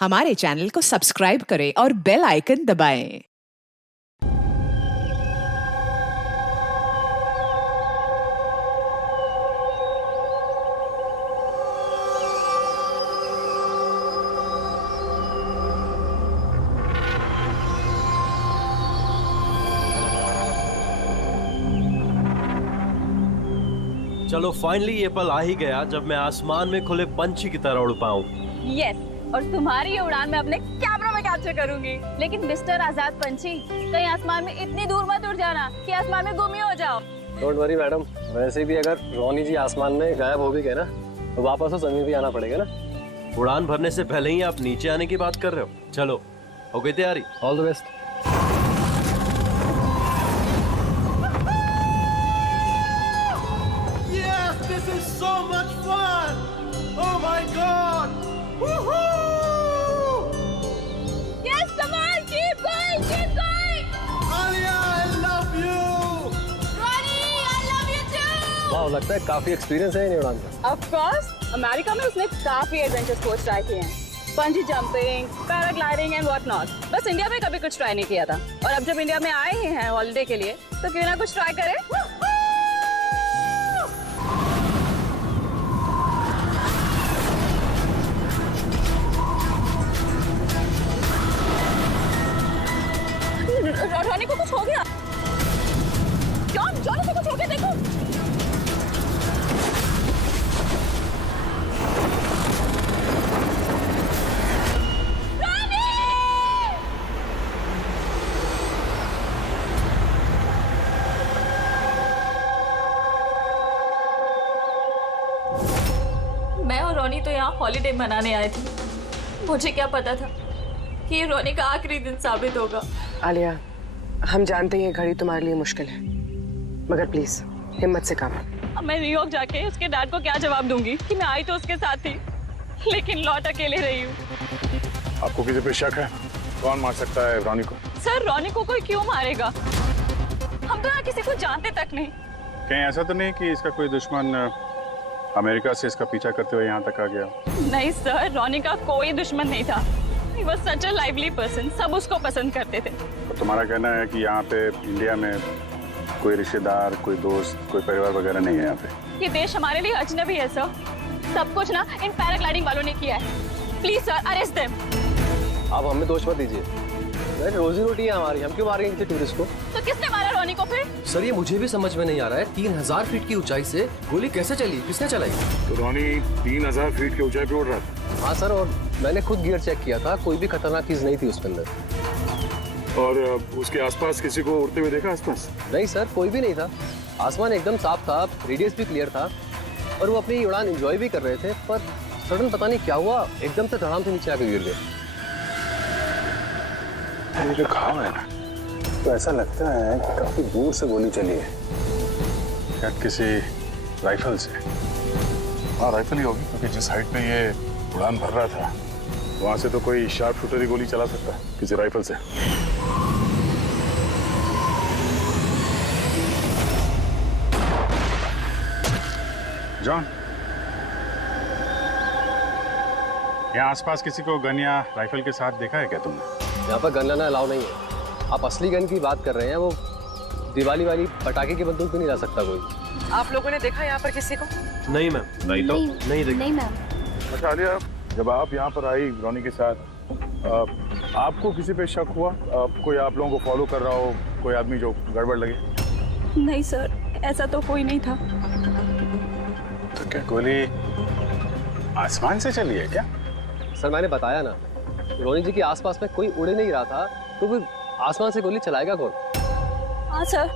हमारे चैनल को सब्सक्राइब करें और बेल आइकन दबाएं। चलो फाइनली ये पल आ ही गया जब मैं आसमान में खुले पंछी की तरह उड़ पाऊं। यस, और तुम्हारी ये उड़ान मैं अपने कैमरा में कैप्चर करूंगी। लेकिन मिस्टर आजाद पंछी, कहीं आसमान में इतनी दूर मत उड़ जाना कि आसमान में गुम ही हो जाओ। डोंट वरी मैडम, वैसे भी अगर रोनी जी आसमान में गायब हो भी गए ना तो वापस तो जमीन भी आना पड़ेगा ना। उड़ान भरने से पहले ही आप नीचे आने की बात कर रहे हो। चलो, हो गई तैयारी? All the best. Yes, this is so much fun! Oh my God! Woohoo! Yes, come on, keep going, keep going. Alia, I love you! Ronnie, I love you too. वाह, लगता है काफी एक्सपीरियंस है इन उड़ान का। Of course, अमेरिका में उसने काफी एडवेंचर स्पोर्ट्स ट्राई किए हैं। पंजी jumping, paragliding and what not. बस इंडिया में कभी कुछ ट्राई नहीं किया था। और अब जब इंडिया में आए ही हैं हॉलिडे के लिए, तो क्यों ना कुछ ट्राई करें? रोनी को कुछ हो गया। जॉन से कुछ हो गया, देखो। मैं और रोनी तो यहाँ हॉलिडे मनाने आए थे। मुझे क्या पता था कि ये रोनी का आखिरी दिन साबित होगा। आलिया, हम जानते हैं ये घड़ी तुम्हारे लिए मुश्किल है, मगर प्लीज हिम्मत से काम। अब मैं न्यूयॉर्क जाके उसके डैड को क्या जवाब दूंगी कि मैं आई तो उसके साथ थी, लेकिन लौट अकेले रही हूँ। आपको किसी पे शक है? कौन मार सकता है रोनी को? सर, रोनी को कोई क्यों मारेगा? हम तो यहाँ किसी को जानते तक नहीं। कहीं ऐसा तो नहीं कि इसका कोई दुश्मन अमेरिका से इसका पीछा करते हुए यहाँ तक आ गया? नहीं सर, रोनी का कोई दुश्मन नहीं था। He was such a lively person, सब उसको पसंद करते थे। तो तुम्हारा कहना है कि यहाँ पे इंडिया में कोई रिश्तेदार, कोई दोस्त, कोई परिवार वगैरह नहीं है यहाँ पे? ये देश हमारे लिए अजनबी है सर। सब कुछ ना इन पैराग्लाइडिंग वालों ने किया है। Please sir, arrest them. आप हमें दोष मत दीजिए, रोजी रोटी है हमारी, हम क्यों मारेंगे किसी टूरिस्ट को? तो किसने मारा रोनी को फिर? सर, ये मुझे भी समझ में नहीं आ रहा है। 3000 फीट की ऊंचाई से गोली कैसे चली? किसने चलाई? तो रोनी 3000 फीट की ऊंचाई पे उड़ रहा था। हाँ सर, और मैंने खुद गियर चेक किया था, कोई भी खतरनाक चीज नहीं थी उसके अंदर। और उसके आसपास किसी को उड़ते हुए देखा आसपास? नहीं सर, कोई भी नहीं था। आसमान एकदम साफ था, रेडियस भी क्लियर था और वो अपनी उड़ान एंजॉय भी कर रहे थे। पर सडन पता नहीं क्या हुआ, एकदम से धड़ाम से नीचे आके गिर गए। ये जो घाव है ना, तो ऐसा लगता है कि काफी दूर से गोली चली है, शायद किसी राइफल से। हाँ, राइफल ही होगी, क्योंकि जिस हाइट पे ये उड़ान भर रहा था वहां से तो कोई शार्प शूटर ही गोली चला सकता है किसी राइफल से। जॉन, यहाँ आसपास किसी को गन या राइफल के साथ देखा है क्या तुमने? यहाँ पर गन लाना अलाउ नहीं है। आप असली गन की बात कर रहे हैं, वो दिवाली वाली पटाखे की बंदूक भी नहीं ला सकता कोई। आप लोगों ने देखा यहाँ पर किसी को? नहीं मैम, नहीं तो नहीं देखा। नहीं मैम। अच्छा आलिया, जब आप यहाँ पर आई रोनी के साथ, आपको किसी पे शक हुआ? कोई आप लोगों को फॉलो कर रहा हो, कोई आदमी जो गड़बड़ लगे? नहीं सर, ऐसा तो कोई नहीं था। तो क्या गोली आसमान से चली है क्या? सर, मैंने बताया ना, रोनी जी के आसपास में कोई उड़ नहीं रहा था, तो फिर आसमान से गोली चलाएगा कौन? हाँ सर,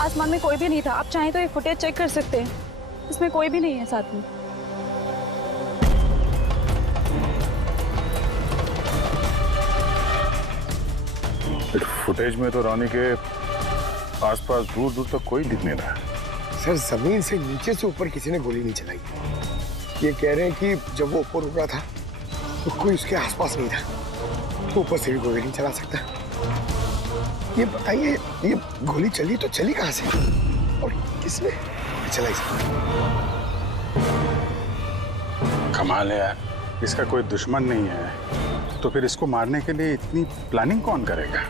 आसमान में कोई भी नहीं था। आप चाहें तो ये फुटेज चेक कर सकते हैं, इसमें कोई भी नहीं है साथ में। फुटेज में तो रोनी के आसपास दूर दूर तक कोई दिख नहीं रहा। सर, जमीन से नीचे से ऊपर किसी ने गोली नहीं चलाई। ये कह रहे हैं कि जब वो ऊपर उड़ा था तो कोई उसके आसपास नहीं था, तो ऊपर से भी गोली नहीं चला सकता। ये बताइए, ये गोली चली तो चली कहाँ से और किसने चलाई? कमाल है यार, इसका कोई दुश्मन नहीं है तो फिर इसको मारने के लिए इतनी प्लानिंग कौन करेगा?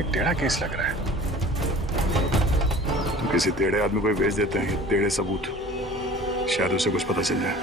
एक टेढ़ा केस लग रहा है। तो किसी टेढ़े आदमी को भेज देते हैं, टेढ़े सबूत, शायद उसे कुछ पता चल जाए।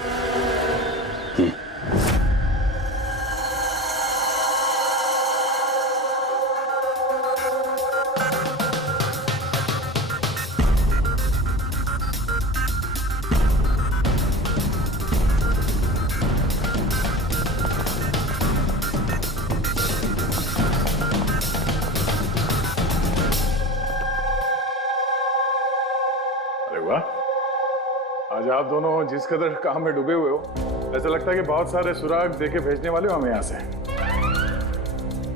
अरे वाह, आज आप दोनों जिस कदर काम में डूबे हुए हो, ऐसा लगता है कि बहुत सारे सुराग देके भेजने वाले हो हमें यहाँ से।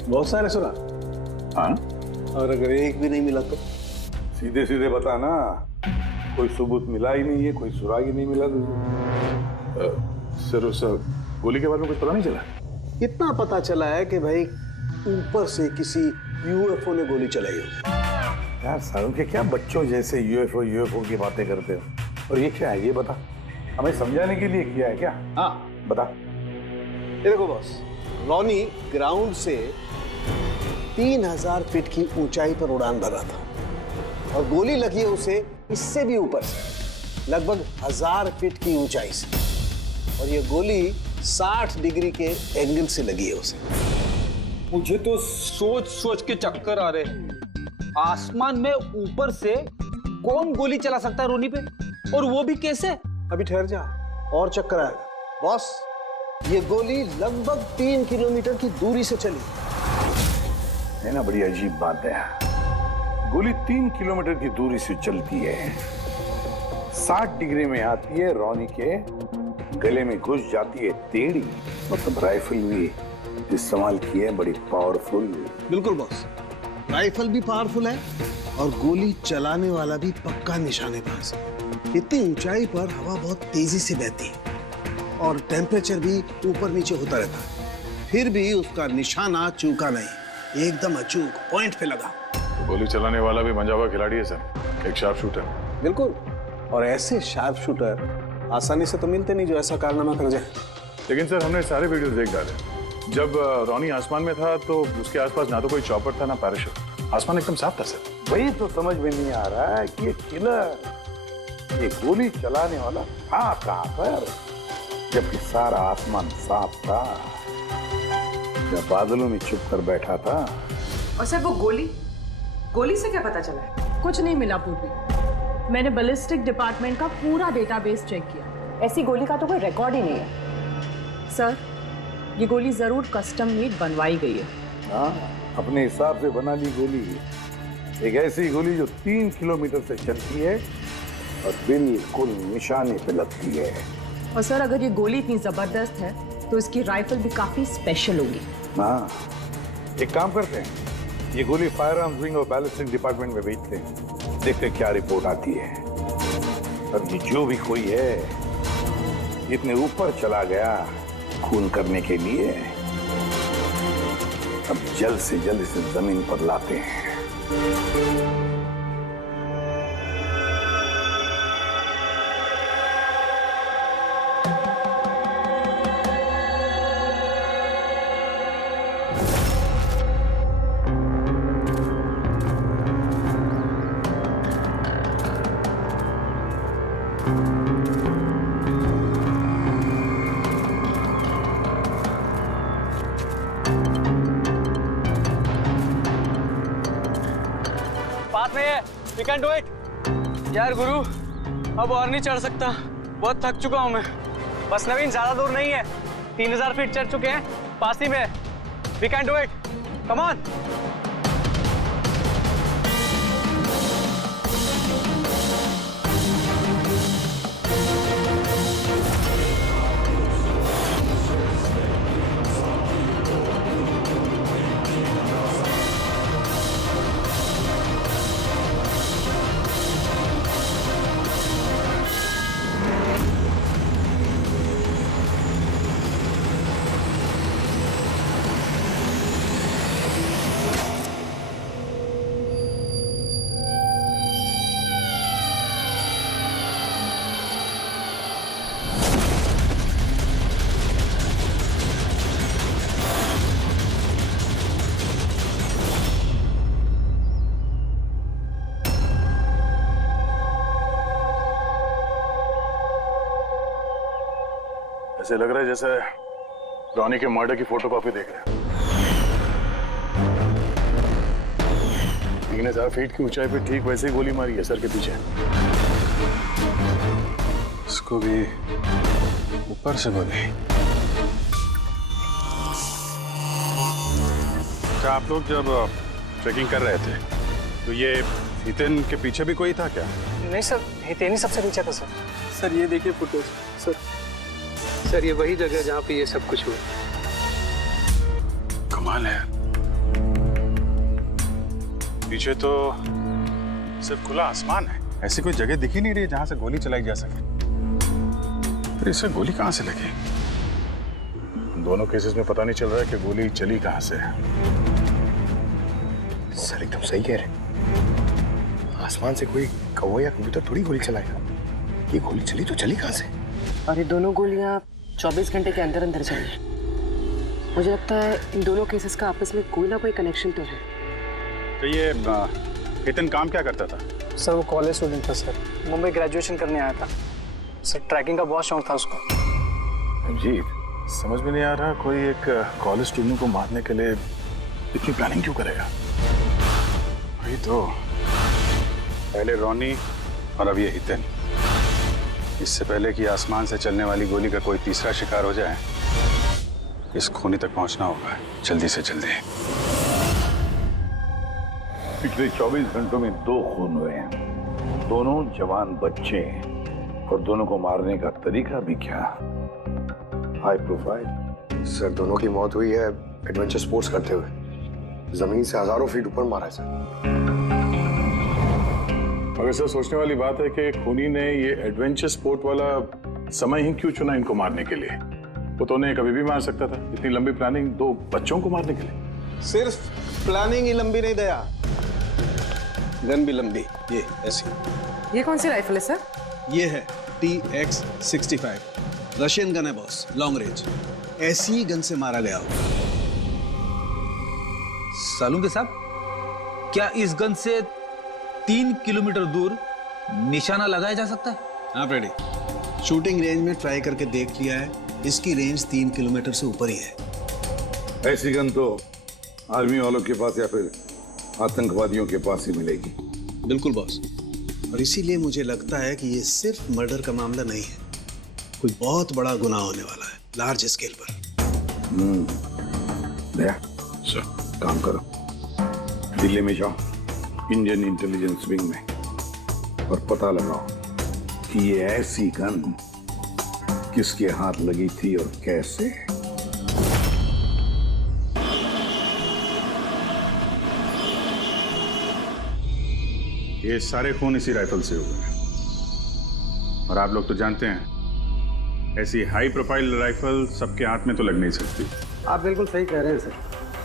बहुत सारे सुराग? हाँ, और अगर एक भी नहीं मिला तो? सीधे सीधे बता ना, कोई सबूत मिला ही नहीं है, कोई सुराग ही नहीं मिला तुझे। सर उस गोली के बारे में कुछ पता नहीं चला? इतना पता चला है कि भाई ऊपर से किसी यूएफओ ने गोली चलाई हो। यार सारुण के क्या बच्चों जैसे यूएफओ की बातें करते हो? और ये क्या है, ये बता, हमें समझाने के लिए किया है क्या? हाँ बता। ये देखो बॉस, रॉनी ग्राउंड से 3000 फीट की ऊंचाई पर उड़ान भर रहा था और गोली लगी है उसे इससे भी ऊपर से, लगभग 1000 फीट की ऊंचाई से, और ये गोली 60 डिग्री के एंगल से लगी है उसे। मुझे तो सोच सोच के चक्कर आ रहे हैं। आसमान में ऊपर से कौन गोली चला सकता है रोनी पे, और वो भी कैसे? अभी ठहर जा, और चक्कर आएगा। बॉस, ये गोली लगभग 3 किलोमीटर की दूरी से चली है ना, बड़ी अजीब बात है। गोली 3 किलोमीटर की दूरी से चलती है, 60 डिग्री में आती है, रॉनी के गले में घुस जाती है टेढ़ी। मतलब राइफल भी इस्तेमाल की है, बड़ी पावरफुल। बिल्कुल बॉस, राइफल भी पावरफुल है और गोली चलाने वाला भी पक्का निशानेबाज। इतनी ऊंचाई पर हवा बहुत तेजी से बहती है और टेम्परेचर भी ऊपर नीचे होता रहता है, फिर भी उसका निशाना चूका नहीं, एकदम अचूक पॉइंट पे लगा। तो गोली चलाने वाला भी मंजा हुआ खिलाड़ी है सर, एक शार्प शूटर। बिल्कुल, और ऐसे शार्प शूटर आसानी से तो मिलते नहीं जो ऐसा कारनामा कर जाए। लेकिन सर हमने सारे वीडियोस देख डाले। जब रॉनी आसमान में था तो उसके आसपास ना तो कोई चॉपर था ना पैराशूट, आसमान एकदम साफ था सर। वही तो समझ में नहीं आ रहा है कि ये किलर, ये गोली चलाने वाला था कहां पर, जबकि सारा आसमान साफ था, जब बादलों में छुप कर बैठा था। और सर वो गोली से क्या पता चला है? कुछ नहीं मिला पूर्वी। मैंने बैलिस्टिक डिपार्टमेंट का पूरा डेटाबेस चेक किया, ऐसी गोली का तो कोई रिकॉर्ड ही नहीं है। सर ये गोली जरूर कस्टम मेड बनवाई गई है। हाँ, अपने हिसाब से बना ली गोली, एक ऐसी गोली जो 3 किलोमीटर से चलती है और बिल्कुल निशाने पे लगती है। और सर अगर ये गोली इतनी जबरदस्त है तो इसकी राइफल भी काफी स्पेशल होगी। हाँ, एक काम करते हैं, ये गोली फायर आर्म्स विंग और बैलिस्टिक डिपार्टमेंट में भेजते हैं, देखते हैं क्या रिपोर्ट आती है। अब ये जो भी कोई है इतने ऊपर चला गया खून करने के लिए, अब जल्द से जल्द इसे जमीन पर लाते हैं। You can do it. यार गुरु, अब और नहीं चढ़ सकता, बहुत थक चुका हूं मैं। बस नवीन, ज्यादा दूर नहीं है, 3000 फीट चढ़ चुके हैं, पास ही में। We can do it. Come on. ऐसे लग रहा है जैसे रॉनी के मर्डर की फोटोकॉपी देख रहे हैं। 3000 फीट की ऊंचाई पे ठीक वैसे ही गोली मारी है सर के पीछे। इसको भी ऊपर से गोली। क्या आप लोग जब ट्रैकिंग कर रहे थे तो ये हितेन के पीछे भी कोई था क्या? नहीं सर, हितेन ही सबसे पीछे था सर। सर ये देखिए फुटेज। सर ये वही जगह जहाँ पे ये सब कुछ हुआ। कमाल है। पीछे तो सिर्फ खुला आसमान है, ऐसी कोई जगह दिख ही नहीं रही जहां से गोली चलाई जा सके। तो इसे गोली कहां से लगी? दोनों केसेस में पता नहीं चल रहा है कि गोली चली कहां से है। सर एकदम सही कह रहे। आसमान से कोई कौवा या कबूतर थोड़ी गोली चलाएगा। ये गोली चली तो चली कहां से? और ये दोनों गोलियां 24 घंटे के अंदर अंदर चली। मुझे लगता है इन दोनों केसेस का आपस में कोई ना कोई कनेक्शन तो है। तो ये हितेन काम क्या करता था? सर वो कॉलेज स्टूडेंट था सर, मुंबई ग्रेजुएशन करने आया था सर। ट्रैकिंग का बहुत शौक था उसको। अजीब, समझ में नहीं आ रहा कोई एक कॉलेज स्टूडेंट को मारने के लिए इतनी प्लानिंग क्यों करेगा? वही तो, पहले रॉनी और अब ये हितेन। इससे पहले कि आसमान से चलने वाली गोली का कोई तीसरा शिकार हो जाए, इस खूनी तक पहुंचना होगा जल्दी से जल्दी। पिछले 24 घंटों में 2 खून हुए हैं, दोनों जवान बच्चे हैं। और दोनों को मारने का तरीका भी क्या हाई प्रोफाइल। सर दोनों की मौत हुई है एडवेंचर स्पोर्ट्स करते हुए। जमीन से हजारों फीट ऊपर मारा है सर। मगर सर सोचने वाली बात है कि खूनी ने ये एडवेंचर स्पोर्ट वाला समय ही क्यों चुना इनको मारने के लिए? वो तो उन्हें कभी भी मार सकता था। इतनी लंबी प्लानिंग 2 बच्चों को मारने के लिए। सिर्फ प्लानिंग ही लंबी नहीं दया, गन भी लंबी। ये ऐसी। ये कौन सी राइफल है सर? ये है TX-65, रशियन गन है बॉस, लॉन्ग रेंज। ऐसी ही गन से मारा गया होगा। सालुंके साहब, क्या इस गन से 3 किलोमीटर दूर निशाना लगाया जा सकता है? हाँ फ्रेडी, शूटिंग रेंज में ट्राई करके देख लिया है। इसकी रेंज 3 किलोमीटर से ऊपर ही है। ऐसी गन तो आर्मी वालों के पास या फिर आतंकवादियों के पास ही मिलेगी। बिल्कुल बॉस, और इसीलिए मुझे लगता है कि ये सिर्फ मर्डर का मामला नहीं है, कोई बहुत बड़ा गुनाह होने वाला है, लार्ज स्केल पर। दया, सर काम करो, दिल्ली में जाओ इंडियन इंटेलिजेंस विंग में और पता लगाओ कि ये ऐसी गन किसके हाथ लगी थी और कैसे। ये सारे खून इसी राइफल से हुए हैं। और आप लोग तो जानते हैं ऐसी हाई प्रोफाइल राइफल सबके हाथ में तो लग नहीं सकती। आप बिल्कुल सही कह रहे हैं सर।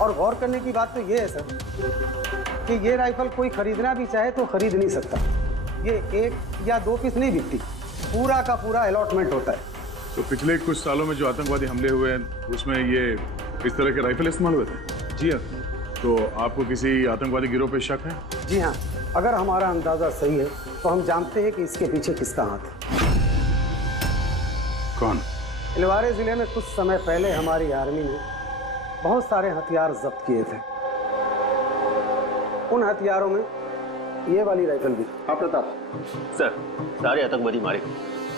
और गौर करने की बात तो ये है सर कि ये राइफल कोई खरीदना भी चाहे तो खरीद नहीं सकता। ये 1 या 2 पीस नहीं बिकती, पूरा का पूरा अलॉटमेंट होता है। तो पिछले कुछ सालों में जो आतंकवादी हमले हुए हैं उसमें ये इस तरह के राइफल इस्तेमाल हुए थे? जी हाँ। तो आपको किसी आतंकवादी गिरोह पे शक है? जी हाँ, अगर हमारा अंदाजा सही है तो हम जानते हैं कि इसके पीछे किसका हाथ है। कौन? इलवारे जिले में कुछ समय पहले हमारी आर्मी ने बहुत सारे हथियार जब्त किए थे। उन हथियारों में ये वाली राइफल भी। हाँ प्रताप सर, सारे आतंकवादी मारे,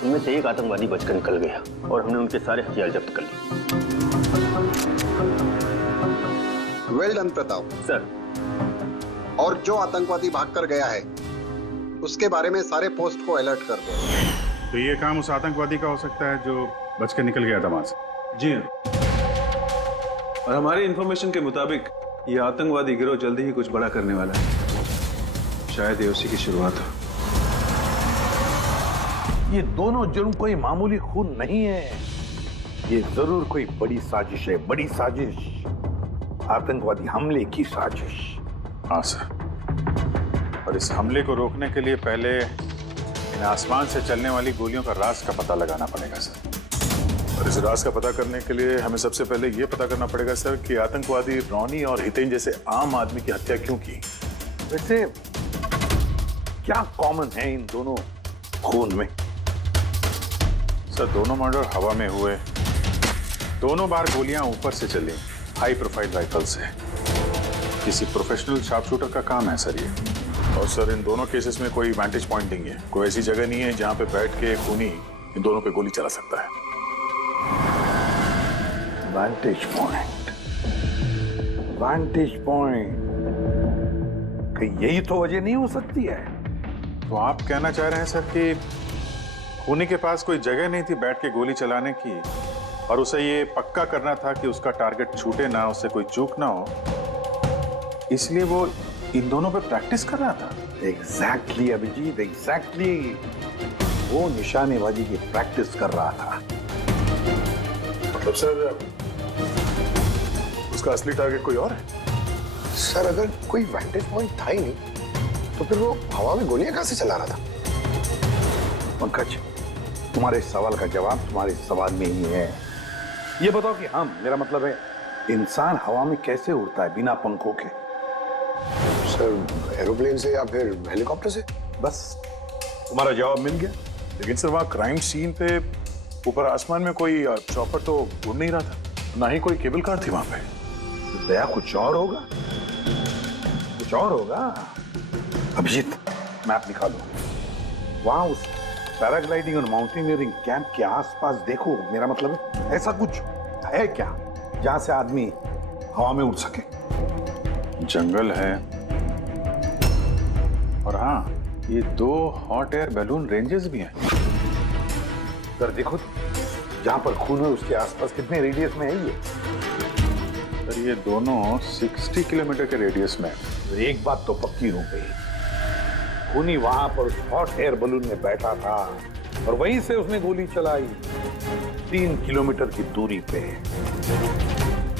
उनमें से एक आतंकवादी बचकर निकल गया और हमने उनके सारे हथियार जब्त कर लिए। Well done Pratap sir. और जो आतंकवादी भागकर गया है उसके बारे में सारे पोस्ट को अलर्ट कर दो। तो ये काम उस आतंकवादी का हो सकता है जो बचकर निकल गया था वहां से? जी हाँ, और हमारी इंफॉर्मेशन के मुताबिक ये आतंकवादी गिरोह जल्दी ही कुछ बड़ा करने वाला है। शायद ये उसी की शुरुआत हो। ये दोनों जुर्म कोई मामूली खून नहीं है, ये जरूर कोई बड़ी साजिश है, बड़ी साजिश, आतंकवादी हमले की साजिश। हाँ सर, और इस हमले को रोकने के लिए पहले इन आसमान से चलने वाली गोलियों का राज का पता लगाना पड़ेगा सर। और इस राज का पता करने के लिए हमें सबसे पहले ये पता करना पड़ेगा सर कि आतंकवादी रॉनी और हितेन जैसे आम आदमी की हत्या क्यों की। वैसे क्या कॉमन है इन दोनों खून में? सर दोनों मर्डर हवा में हुए, दोनों बार गोलियां ऊपर से चली, हाई प्रोफाइल राइफल से। किसी प्रोफेशनल शार्प शूटर का काम है सर ये। और सर इन दोनों केसेस में कोई वैंटेज पॉइंट नहीं है, कोई ऐसी जगह नहीं है जहां पे बैठ के खूनी इन दोनों पे गोली चला सकता है। वैंटेज पॉइंट, वैंटेज पॉइंट, कहीं यही तो वजह नहीं हो सकती है? तो आप कहना चाह रहे हैं सर कि खूनी के पास कोई जगह नहीं थी बैठ के गोली चलाने की, और उसे ये पक्का करना था कि उसका टारगेट छूटे ना, उससे कोई चूक ना हो, इसलिए वो इन दोनों पे प्रैक्टिस कर रहा था। Exactly Abhijit, exactly. वो निशानेबाजी की प्रैक्टिस कर रहा था। मतलब सर उसका असली टारगेट कोई और है? सर अगर कोई वैंटेज पॉइंट था ही नहीं तो फिर वो हवा में गोलियां कहां से चला रहा था? पंकज, तुम्हारे सवाल का जवाब तुम्हारे सवाल में ही है। ये बताओ कि मेरा मतलब है, इंसान हवा में कैसे उड़ता है बिना पंखों के? सर एरोप्लेन से या फिर हेलीकॉप्टर से। बस तुम्हारा जवाब मिल गया। लेकिन सर वहाँ क्राइम सीन पे ऊपर आसमान में कोई चॉपर तो उड़ नहीं रहा था, ना ही कोई केबल कार थी वहां पे। तो दया कुछ और होगा, कुछ और होगा। अभिजीत, मैप निकालो, वहां उस पैराग्लाइडिंग और माउंटेनियरिंग कैंप के आसपास देखो। मेरा मतलब है ऐसा कुछ है क्या जहां से आदमी हवा में उड़ सके? जंगल है, और हाँ ये 2 हॉट एयर बैलून रेंजेस भी हैं। सर देखो जहां पर खून है उसके आसपास कितने रेडियस में है ये? सर ये दोनों 60 किलोमीटर के रेडियस में। तो एक बात तो पक्की हो गई, खूनी वहां पर उस हॉट एयर बलून में बैठा था और वहीं से उसने गोली चलाई 3 किलोमीटर की दूरी पे।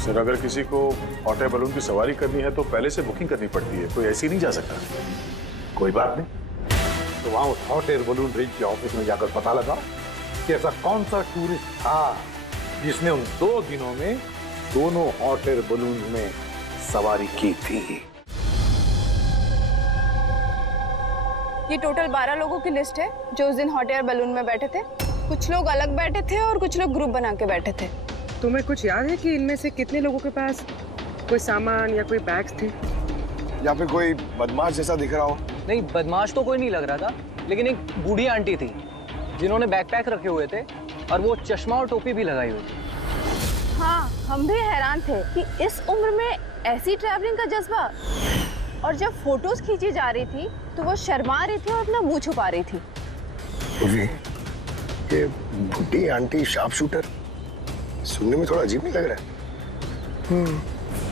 सर अगर किसी को हॉट एयर बलून की सवारी करनी है तो पहले से बुकिंग करनी पड़ती है, कोई ऐसी नहीं जा सकता। कोई बात नहीं, तो वहां उस हॉट एयर बलून रेंज के ऑफिस में जाकर पता लगा कि ऐसा कौन सा टूरिस्ट था जिसने उन 2 दिनों में दोनों हॉट एयर बलून में सवारी की थी। ये टोटल 12 लोगों की लिस्ट है जो उस दिन हॉट एयर बलून में बैठे थे। कुछ लोग अलग बैठे थे और कुछ लोग ग्रुप बना के बैठे थे। तुम्हें कुछ याद है कि इनमें से कितने लोगों के पास कोई सामान या कोई बैग्स थे, या फिर कोई बदमाश जैसा दिख रहा हो? नहीं, बदमाश तो कोई नहीं लग रहा था, लेकिन एक बूढ़ी आंटी थी जिन्होंने बैकपैक रखे हुए थे और वो चश्मा और टोपी भी लगाई हुई थी। हाँ, हम भी हैरान थे कि इस उम्र में ऐसी ट्रैवलिंग का जज्बा। और जब फोटोज खींची जा रही थी तो वो शर्मा रही थी और अपना मुंह छुपा रही थी। ये बुढ़ी आंटी शार्प शूटर सुनने में थोड़ा अजीब नहीं लग रहा है?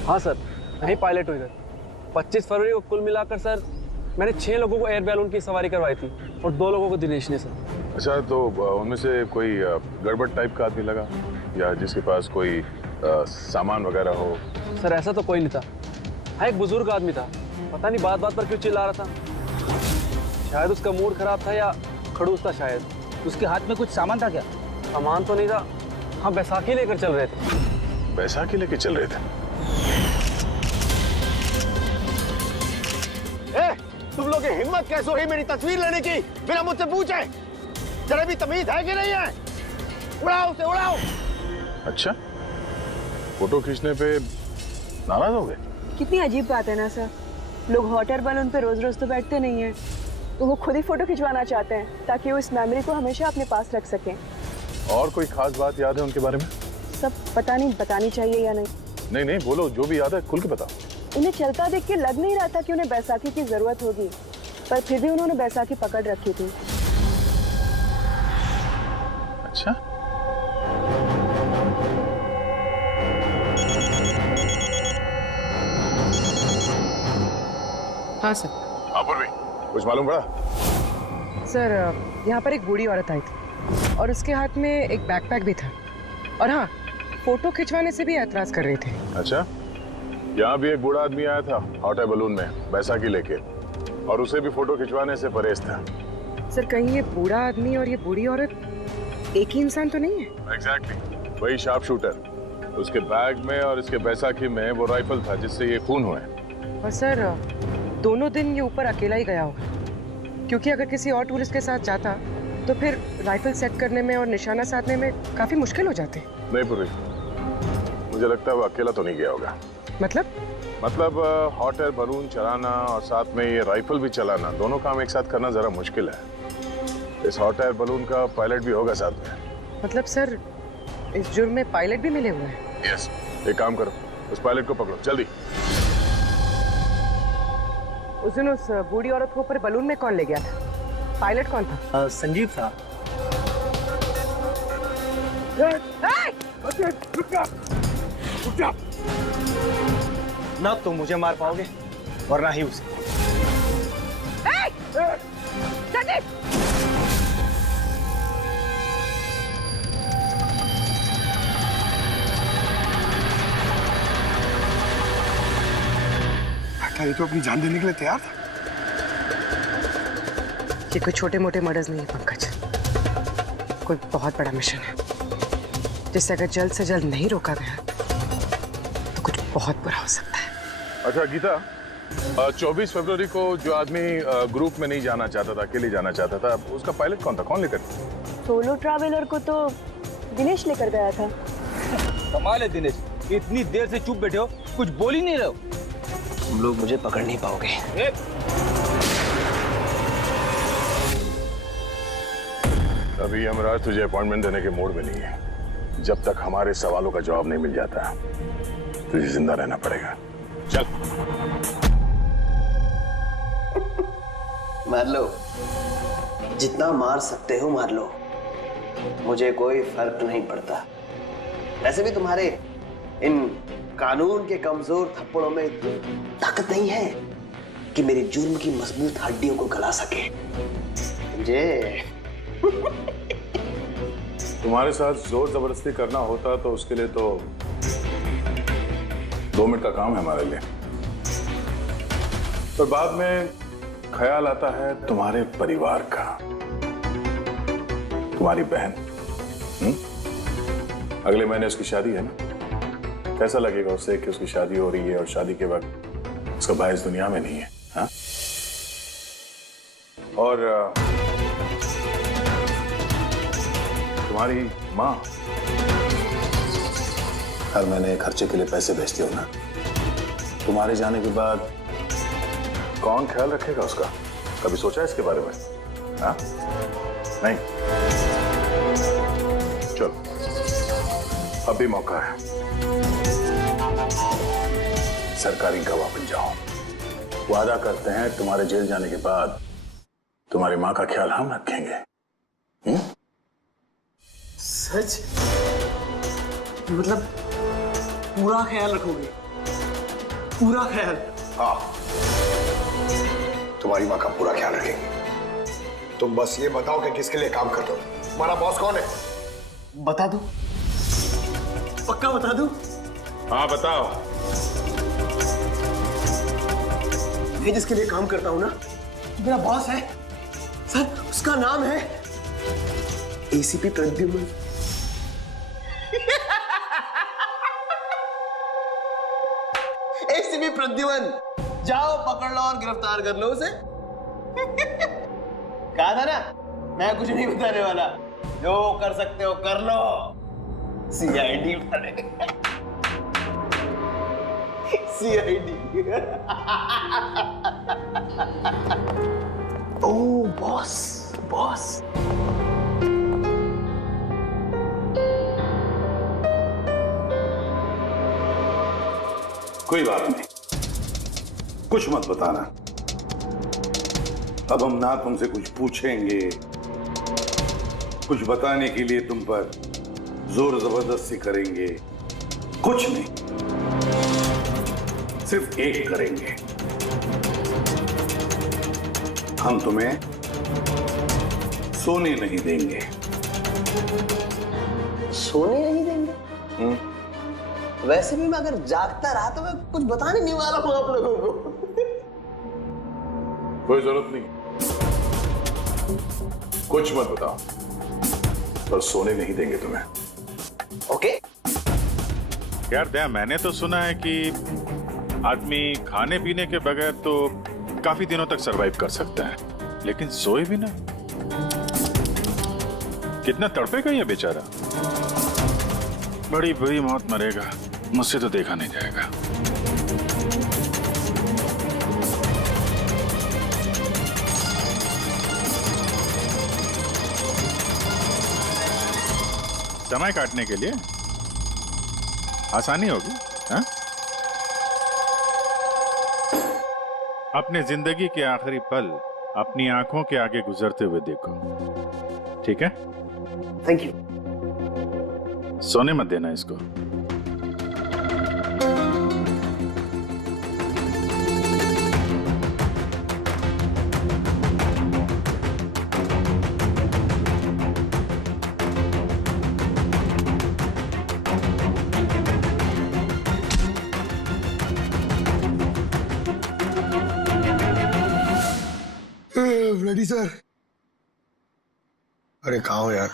हाँ सर, मैं ही पायलट हूँ इधर। 25 फरवरी को कुल मिलाकर सर मैंने 6 लोगों को एयर बैलून की सवारी करवाई थी और 2 लोगों को दिनेश ने सर। अच्छा, तो उनमें से कोई गड़बड़ टाइप का आदमी लगा या जिसके पास कोई सामान वगैरह हो? सर ऐसा तो कोई नहीं था। हाँ, एक बुजुर्ग आदमी था, पता नहीं बात बात पर क्यों चिल्ला रहा था। शायद उसका मूड खराब था या खड़ूस था शायद। उसके हाथ में कुछ सामान था क्या? सामान तो नहीं था। हाँ, बैसाखी लेकर चल रहे थे। बैसाखी लेकर चल रहे थे? तुम लोग की हिम्मत कैसे हुई मेरी तस्वीर लेने की बिना मुझसे पूछे? जरा भी तमीज है कि नहीं है? उड़ाओ उसे, उड़ाओ। अच्छा, फोटो खींचने पे नाराज हो गए? कितनी अजीब बात है ना सर। लोग हॉट एयर बलून पे रोज रोज तो बैठते नहीं हैं, तो वो खुद ही फोटो खिंचवाना चाहते हैं ताकि वो इस मेमोरी को हमेशा अपने पास रख सकें। और कोई खास बात याद है उनके बारे में? सब पता नहीं बतानी चाहिए या नहीं। नहीं नहीं, बोलो, जो भी याद है खुल के बताओ। उन्हें चलता देख के लग नहीं रहा था कि उन्हें बैसाखी की जरूरत होगी, पर फिर भी उन्होंने बैसाखी पकड़ रखी थी। अच्छा, हाँ सर। हाँ पूर्वी, कुछ मालूम पड़ा? सर यहाँ पर एक बूढ़ी औरत आई थी और उसके हाथ में एक बैकपैक भी था, और हाँ, फोटो खिंचवाने से भी ऐतराज कर रहे थे। अच्छा, यहाँ भी एक बूढ़ा आदमी आया था हॉट एयर बलून में बैसाखी लेके, और उसे भी फोटो खिंचवाने से परहेज था। सर कहीं ये बूढ़ा आदमी और ये बूढ़ी औरत एक ही इंसान तो नहीं है? एग्जैक्टली, वही शार्प शूटर। उसके बैग में और इसके बैसाखी में वो राइफल था जिससे ये खून हुए। और सर दोनों दिन ये ऊपर अकेला ही गया होगा, क्योंकि अगर किसी और टूरिस्ट के साथ जाता तो फिर राइफल सेट करने में और निशाना साधने में काफी मुश्किल हो जाते। नहीं पूरी, मुझे लगता है वो अकेला तो नहीं गया होगा। मतलब हॉट एयर बलून चलाना और साथ में ये राइफल भी चलाना, दोनों काम एक साथ करना जरा मुश्किल है। इस हॉट एयर बलून का पायलट भी होगा साथ में। मतलब सर, इस जुर्म में पायलट भी मिले हुए हैं? यस। एक काम करो, उस पायलट को पकड़ो जल्दी। उस दिन उस बूढ़ी औरत को ऊपर बलून में कौन ले गया था? पायलट कौन था? संजीव था। ना तुम मुझे मार पाओगे और ना ही उसे। ये तो अपनी जान देने के लिए तैयार था। ये कोई छोटे मोटे मर्डर्स नहीं है पंकज, कोई बहुत बड़ा मिशन है जिसे अगर जल्द से जल्द नहीं रोका गया तो कुछ बहुत बुरा हो सकता है। अच्छा गीता, 24 फरवरी को जो आदमी ग्रुप में नहीं जाना चाहता था, अकेले जाना चाहता था, उसका पायलट कौन था? कौन लेकर? सोलो ट्रैवलर को तो दिनेश लेकर गया था। कमाल है दिनेश, इतनी देर से चुप बैठे हो, कुछ बोल ही नहीं रहे हो। तुम लोग मुझे पकड़ नहीं पाओगे। अभी यमराज तुझे अपॉइंटमेंट देने के मूड में नहीं है। जब तक हमारे सवालों का जवाब नहीं मिल जाता तुझे जिंदा रहना पड़ेगा। चल। मार लो, जितना मार सकते हो मार लो, मुझे कोई फर्क नहीं पड़ता। वैसे भी तुम्हारे इन कानून के कमजोर थप्पड़ों में इतनी ताकत नहीं है कि मेरी जुर्म की मजबूत हड्डियों को गला सके। मुझे तुम्हारे साथ जोर जबरदस्ती करना होता तो उसके लिए तो 2 मिनट का काम है हमारे लिए, पर बाद में ख्याल आता है तुम्हारे परिवार का, तुम्हारी बहन। अगले महीने उसकी शादी है ना? कैसा लगेगा उसे कि उसकी शादी हो रही है और शादी के वक्त उसका भाई इस दुनिया में नहीं है? हाँ? और तुम्हारी माँ हर महीने खर्चे के लिए पैसे भेजती हो ना, तुम्हारे जाने के बाद कौन ख्याल रखेगा उसका? कभी सोचा है इसके बारे में? हाँ? नहीं? चलो, अभी मौका है, सरकारी गवाह बन जाओ। वादा करते हैं तुम्हारे जेल जाने के बाद तुम्हारी माँ का ख्याल हम रखेंगे। सच? मतलब पूरा ख्याल रखोगे? पूरा ख्याल? हाँ, तुम्हारी माँ का पूरा ख्याल रखेंगे। तुम बस ये बताओ कि किसके लिए काम करते हो? तुम्हारा बॉस कौन है? बता दो, पक्का बता दो? हाँ बताओ। मैं जिसके लिए काम करता हूं ना, मेरा बॉस है सर, उसका नाम है एसीपी प्रद्युमन। एसीपी प्रद्युमन, जाओ पकड़ लो और गिरफ्तार कर लो उसे। कहा था ना, मैं कुछ नहीं बताने वाला, जो कर सकते हो कर लो। सीआईडी पड़े। सीआईडी। ओ बॉस, बॉस। कोई बात नहीं, कुछ मत बताना। अब हम ना तुमसे कुछ पूछेंगे, कुछ बताने के लिए तुम पर जोर जबरदस्ती करेंगे, कुछ नहीं, सिर्फ एक करेंगे, हम तुम्हें सोने नहीं देंगे। सोने नहीं देंगे? वैसे भी मैं अगर जागता रहा तो मैं कुछ बताने नहीं वाला हूं आप लोगों को। कोई जरूरत नहीं, कुछ मत बताओ, पर सोने नहीं देंगे तुम्हें। ओके? यार दया, मैंने तो सुना है कि आदमी खाने पीने के बगैर तो काफी दिनों तक सरवाइव कर सकता है, लेकिन सोए भी ना? कितना तड़पेगा ये बेचारा, बड़ी बुरी मौत मरेगा। मुझसे तो देखा नहीं जाएगा। समय काटने के लिए आसानी होगी, हाँ? अपने जिंदगी के आखिरी पल अपनी आंखों के आगे गुजरते हुए देखो, ठीक है? Thank you. सोने मत देना इसको। Ready sir. अरे कहाँ हो यार?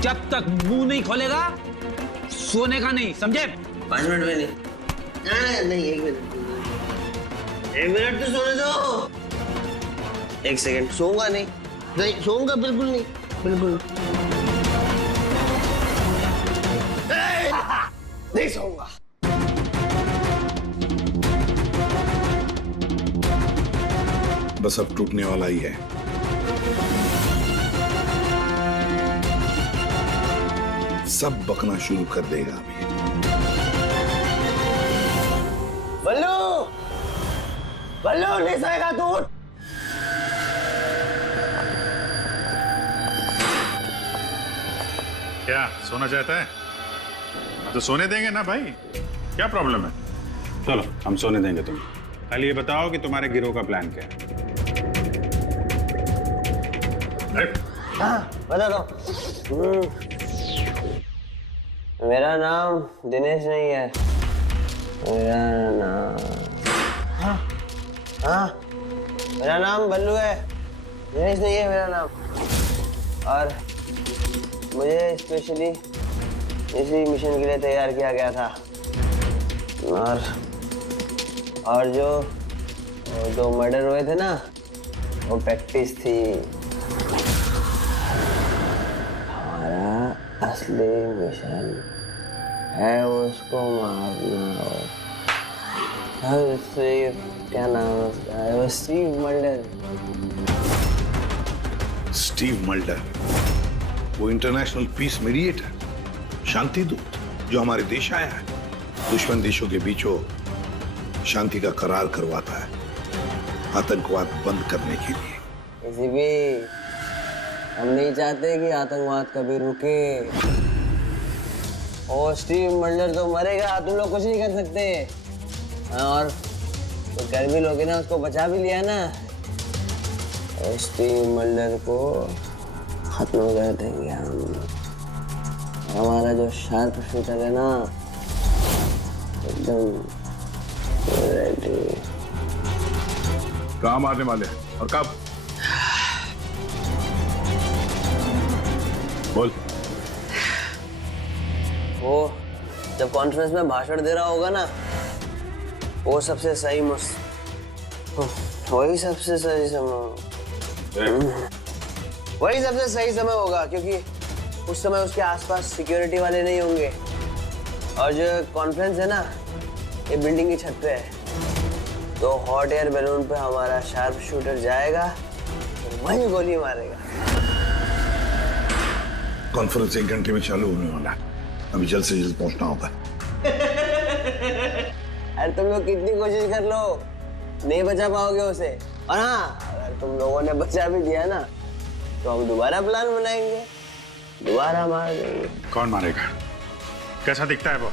जब तक मुंह नहीं खोलेगा सोने का नहीं, समझे? 5 मिनट में नहीं। नहीं 1 मिनट। 1 मिनट तो सोने दो। 1 सेकंड। सोऊंगा नहीं। नहीं सोऊंगा बिल्कुल नहीं, बिल्कुल नहीं सोऊंगा। बस अब टूटने वाला ही है। सब बकना शुरू कर देगा अभी। बल्लू, बल्लू नहीं सोएगा तू। क्या सोना चाहता है? तो सोने देंगे ना भाई, क्या प्रॉब्लम है? चलो हम सोने देंगे तुम्हें। खाली ये बताओ कि तुम्हारे गिरोह का प्लान क्या है? हाँ बता दो। मेरा नाम दिनेश नहीं है। मेरा नाम हाँ मेरा नाम बल्लू है, दिनेश नहीं है मेरा नाम। और मुझे स्पेशली इसी मिशन के लिए तैयार किया गया था। और जो 2 मर्डर हुए थे ना, वो प्रैक्टिस थी। हमारा असली मिशन है उसको मारना। और क्या नाम है उसका? वो स्टीव मल्डर। स्टीव मल्डर, वो इंटरनेशनल पीस मीडिएटर, शांति दूत जो हमारे देश आया है, दुश्मन देशों के बीचों शांति का करार करवाता है, आतंकवाद बंद करने के लिए। इसी भी हम नहीं चाहते कि आतंकवाद कभी रुके। और स्टीव मल्डर तो मरेगा, तुम लोग कुछ नहीं कर सकते। और तो कर भी लोगे ना, उसको बचा भी लिया ना, और स्टीव मल्डर को खत्म कर देंगे हम। हमारा जो शार्प शूटर है ना, एकदम रेडी। कहाँ मारने वाले और कब? बोल। वो जब कॉन्फ्रेंस में भाषण दे रहा होगा ना, वो सबसे सही वही सबसे सही समय होगा, क्योंकि उस समय उसके आसपास सिक्योरिटी वाले नहीं होंगे। और जो कॉन्फ्रेंस है ना, ये बिल्डिंग की छत पे है, तो हॉट एयर बैलून पे हमारा शार्प शूटर जाएगा और वहीं गोली मारेगा। कॉन्फ्रेंस 1 घंटे में चालू होने वाला है, अभी जल्द से जल्द पहुंचना होगा। अरे तुम लोग कितनी कोशिश कर लो, नहीं बचा पाओगे उसे। और हाँ, अगर तुम लोगों ने बचा भी दिया ना, तो हम दोबारा प्लान बनाएंगे, दोबारा मार देंगे। कौन मारेगा? कैसा दिखता है वो?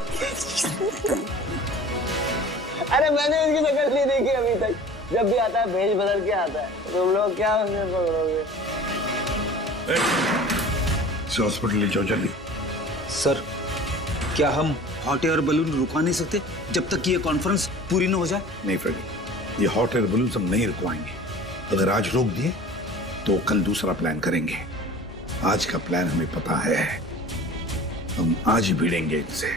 अरे मैंने उसकी शक्ल नहीं देखी अभी तक। जब भी आता है भेष बदल के आता है। तुम लोग क्या उसे पकड़ोगे? हॉस्पिटल ले जाओ जल्दी। सर, क्या हम हॉट एयर बलून रुका नहीं सकते जब तक कि ये कॉन्फ्रेंस पूरी न हो जाए? नहीं फ्रेडी, ये हॉट एयर बलून हम नहीं रुकवाएंगे। अगर आज रोक दिए तो कल दूसरा प्लान करेंगे। आज का प्लान हमें पता है, हम आज ही भिड़ेंगे इनसे।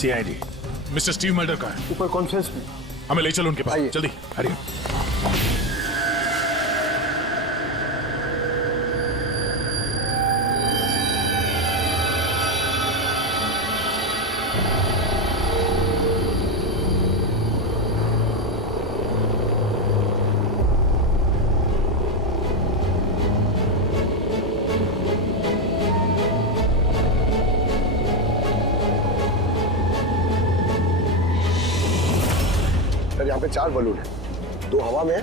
सीआईडी मिस्टर स्टीव मल्डर कहाँ है? ऊपर कॉन्फ्रेंस में। हमें ले चलो उनके पास, जल्दी हरिए। यहाँ पे 4 बलून है, 2 हवा में है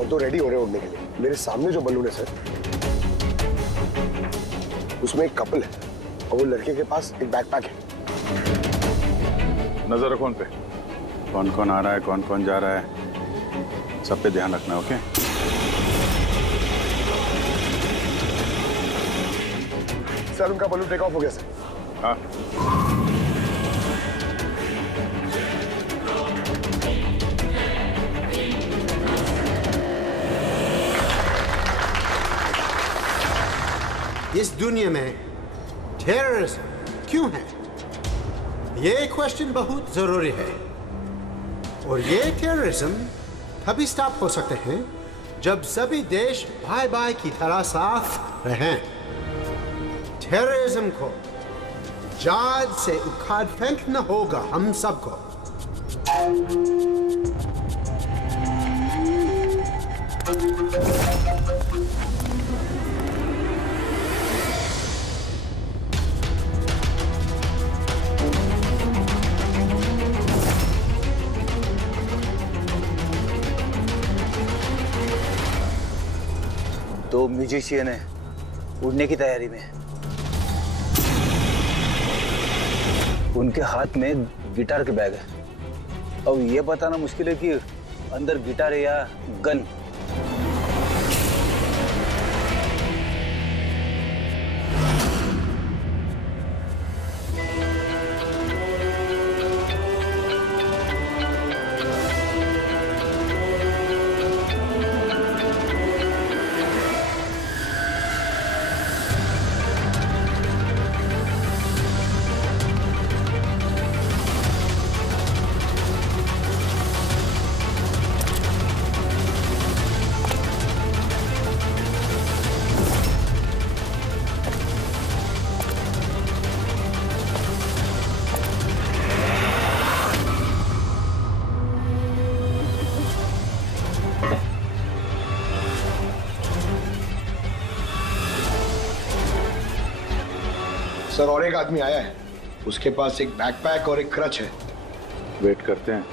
और 2 रेडी हो रहे हैं उड़ने के लिए। मेरे सामने जो बलून है सर, उसमें एक कपल है और वो लड़के के पास एक बैकपैक है। नजर रखो उन पे, कौन कौन आ रहा है, कौन कौन जा रहा है, सब पे ध्यान रखना। ओके सर, उनका बलून टेक ऑफ हो गया सर। हाँ इस दुनिया में टेररिज्म क्यों है, ये क्वेश्चन बहुत जरूरी है। और ये टेररिज्म तभी स्टॉप हो सकते हैं जब सभी देश भाई भाई की तरह साथ रहें। टेररिज्म को जड़ से उखाड़ फेंकना होगा हम सबको। दो म्यूजिशियन है उड़ने की तैयारी में। उनके हाथ में गिटार के बैग है। अब ये बताना मुश्किल है कि अंदर गिटार है या गन। सर, और एक आदमी आया है, उसके पास एक बैकपैक और एक क्रच है। वेट करते हैं।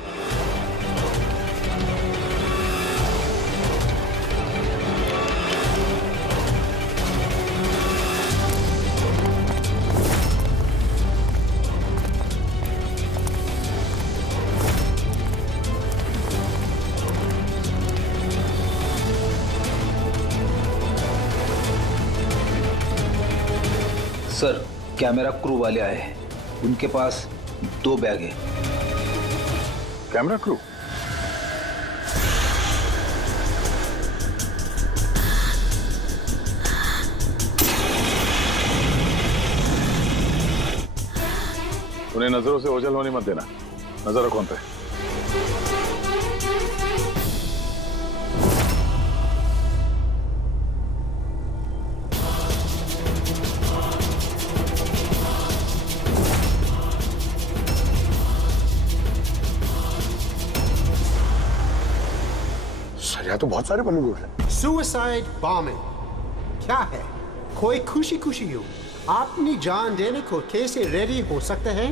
सर, कैमरा क्रू वाले आए हैं, उनके पास 2 बैग है। Camera crew? उन्हें नजरों से ओझल होने मत देना। नजर रखो उन पे। यहाँ तो बहुत सारे बलून उड़ रहे हैं। सुसाइड बॉम्बिंग क्या है? कोई खुशी खुशी हो, अपनी जान देने को कैसे रेडी हो सकते हैं?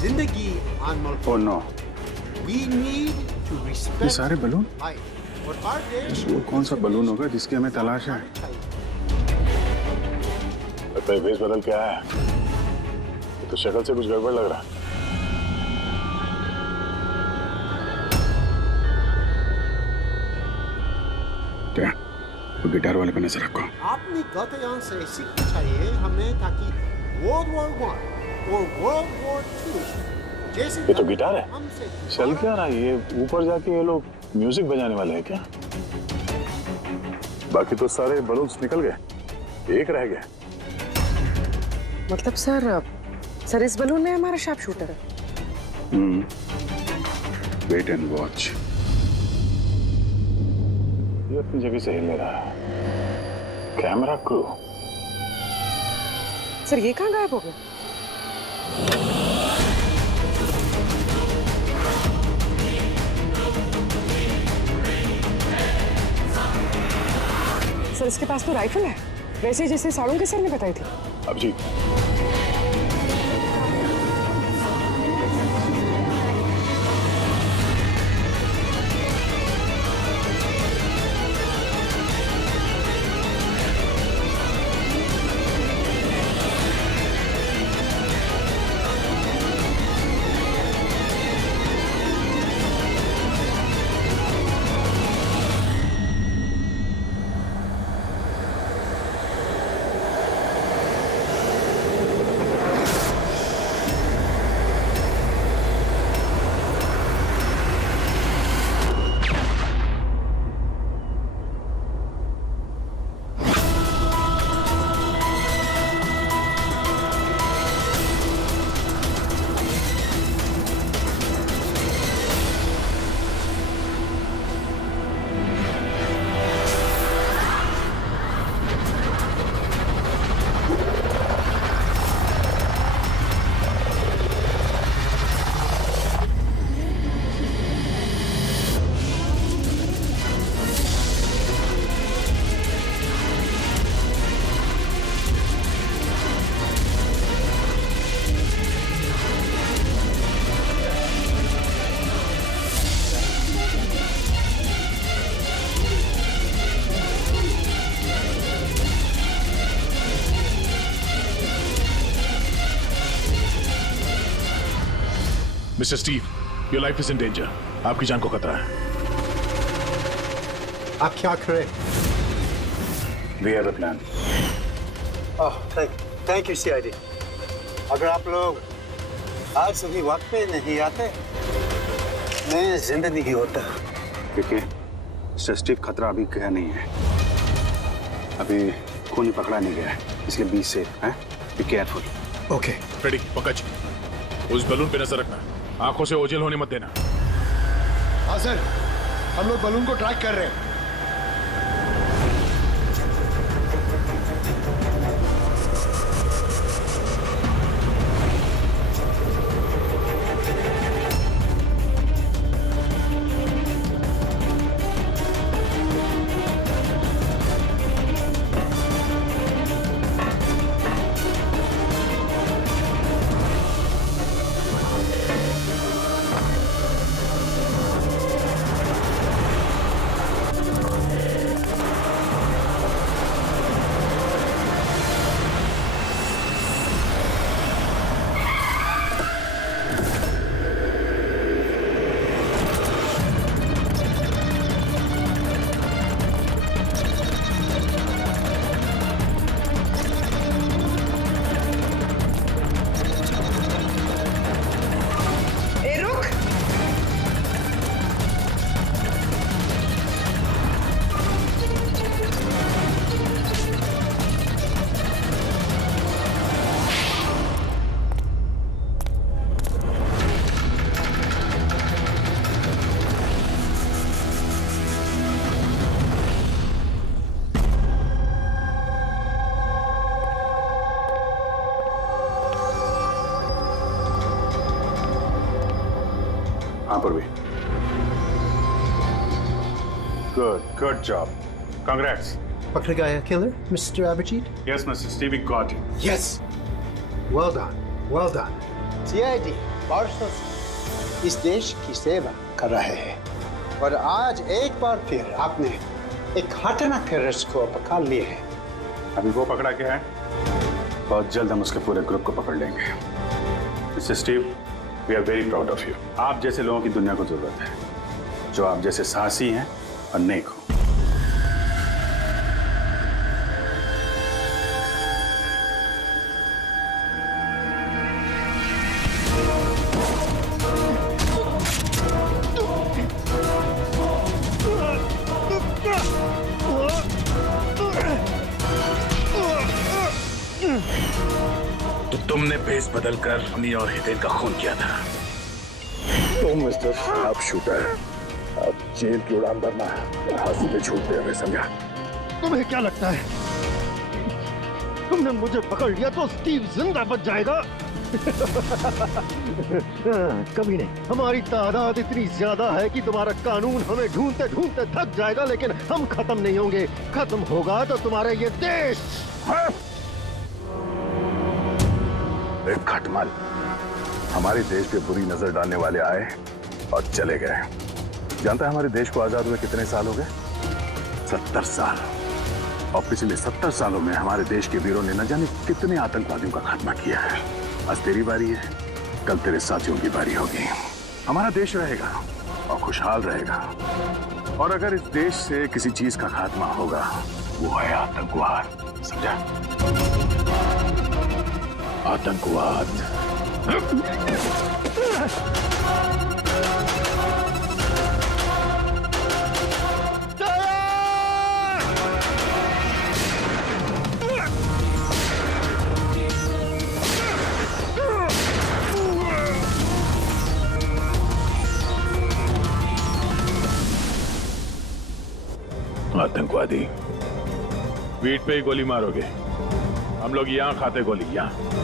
जिंदगी अनमोल। Oh no. We need to respect ये सारे बलून? life और हर देश वो कौन सा बलून होगा जिसकी हमें तलाश है? लगता है भेष बदल के आया है। ये तो शक्ल से कुछ गड़बड़ लग रहा है। क्या? वो गिटार वाले पे नजर रखो। अपनी गलतियों से सीखना चाहिए हमें, ताकि World War I और World War II जैसे ये तो गिटार है। चल क्या रहा है ये? ऊपर जाके ये लोग म्यूजिक बजाने वाले हैं क्या? बाकी तो सारे बलून्स निकल गए, एक रह गया। मतलब सर इस बलून में हमारा शार्प शूटर है। Wait and watch. ये अपनी जगह से हिल नहीं रहा है। Camera crew. सर ये कहाँ गायब हो गया? सर इसके पास तो राइफल है, वैसे जैसे साड़ों के सर ने बताई थी। अब जी mister Steve, your life is in danger. आपकी जान को खतरा है। आप क्या करें? We have a plan. Thank you CID। अगर आप लोग आज सुबह वक्त पे नहीं आते, मैं जिंदा नहीं होता। देखिए, मिस्टर स्टीव, खतरा अभी गया नहीं है। अभी खून पकड़ा नहीं गया है, इसलिए बी सेफ है। Be careful. Okay. Freddy, Pankaj, उस बलून पे नजर रखना। आंखों से ओझल होने मत देना। हाँ सर, हम लोग बलून को ट्रैक कर रहे हैं। हाँ पूर्वी। Good job, congrats. पकड़ गया killer mister Abhijit? Yes, Mr. Steve, we got him. Yes. Well done. Well done. CID बरसों से इस देश की सेवा कर रहे हैं और आज एक बार फिर आपने एक खतरनाक टेररिस्ट को पकड़ लिए है। अभी वो पकड़ा गया है, बहुत जल्द हम उसके पूरे ग्रुप को पकड़ लेंगे। Mister Steve, we are very proud of you. आप जैसे लोगों की दुनिया को जरूरत है, जो आप जैसे साहसी हैं और नेक हो। तो तुमने भेस बदलकर अपनी और हितेन का खून किया था। तुम मिस्टर आप शूटर, अब जेल की उड़ान भरना है, फांसी पे छूटते हुए समझा। तुम्हें क्या लगता है तुमने मुझे पकड़ लिया तो स्टीव जिंदा बच जाएगा? कभी नहीं। हमारी तादाद इतनी ज्यादा है कि तुम्हारा कानून हमें ढूंढते ढूंढते थक जाएगा, लेकिन हम खत्म नहीं होंगे। खत्म होगा तो तुम्हारे ये देश। एक खटमल हमारे देश पे बुरी नजर डालने वाले आए और चले गए। जानता है हमारे देश को आजाद हुए कितने साल हो गए? 70 साल। और पिछले 70 सालों में हमारे देश के वीरों ने न जाने कितने आतंकवादियों का खात्मा किया है। आज तेरी बारी है, कल तेरे साथियों की बारी होगी। हमारा देश रहेगा और खुशहाल रहेगा। और अगर इस देश से किसी चीज का खात्मा होगा, वो है आतंकवाद। समझा? आतंकवाद। आतंकवादी पीठ पे ही गोली मारोगे? हम लोग यहाँ खाते गोली, यहाँ।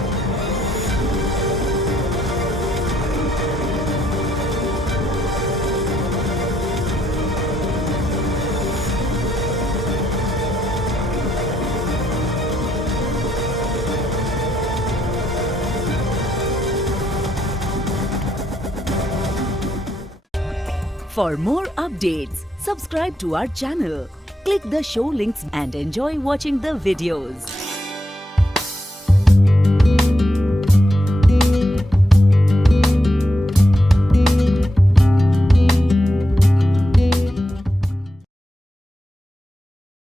For more updates, subscribe to our channel, click the show links and enjoy watching the videos.